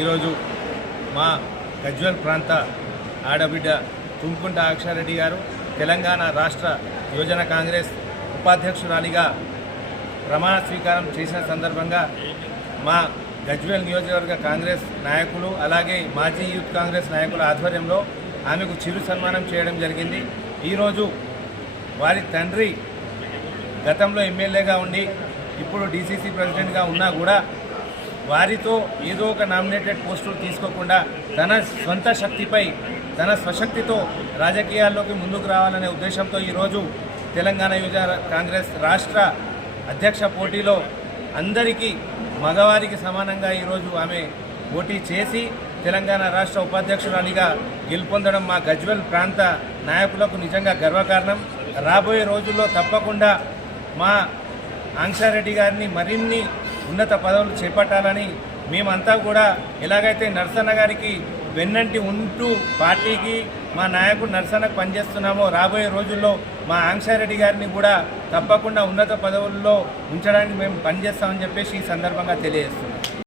ఈరోజు మా గజ్వేల్ ప్రాంత ఆడబిడ్డ తుమ్కుంట అక్షారెడ్డి గారు తెలంగాణ రాష్ట్ర యువజన కాంగ్రెస్ ఉపాధ్యక్షురాలిగా ప్రమాణ స్వీకారం చేసిన సందర్భంగా మా గజ్వేల్ నియోజకవర్గ కాంగ్రెస్ నాయకులు అలాగే మాజీ యూత్ కాంగ్రెస్ నాయకుల ఆధ్వర్యంలో ఆమెకు చిరు సన్మానం చేయడం జరిగింది. ఈరోజు వారి తండ్రి గతంలో ఎమ్మెల్యేగా ఉండి ఇప్పుడు డీసీసీ ప్రెసిడెంట్గా ఉన్నా కూడా వారితో ఏదో ఒక నామినేటెడ్ పోస్టులు తీసుకోకుండా తన సొంత శక్తిపై తన స్వశక్తితో రాజకీయాల్లోకి ముందుకు రావాలనే ఉద్దేశంతో ఈరోజు తెలంగాణ యువజన కాంగ్రెస్ రాష్ట్ర అధ్యక్ష పోటీలో అందరికీ మగవారికి సమానంగా ఈరోజు ఆమె పోటీ చేసి తెలంగాణ రాష్ట్ర ఉపాధ్యక్షురాలిగా గెలుపొందడం మా గజ్వేల్ ప్రాంత నాయకులకు నిజంగా గర్వకారణం. రాబోయే రోజుల్లో తప్పకుండా మా ఆంక్షారెడ్డి గారిని మరిన్ని ఉన్నత పదవులు చేపట్టాలని మేమంతా కూడా ఎలాగైతే నరసన్న గారికి వెన్నంటి ఉంటూ పార్టీకి మా నాయకుడు నరసన్నకు పనిచేస్తున్నామో రాబోయే రోజుల్లో మా ఆంక్షారెడ్డి గారిని కూడా తప్పకుండా ఉన్నత పదవుల్లో ఉంచడానికి మేము పనిచేస్తామని చెప్పేసి ఈ సందర్భంగా తెలియజేస్తున్నాం.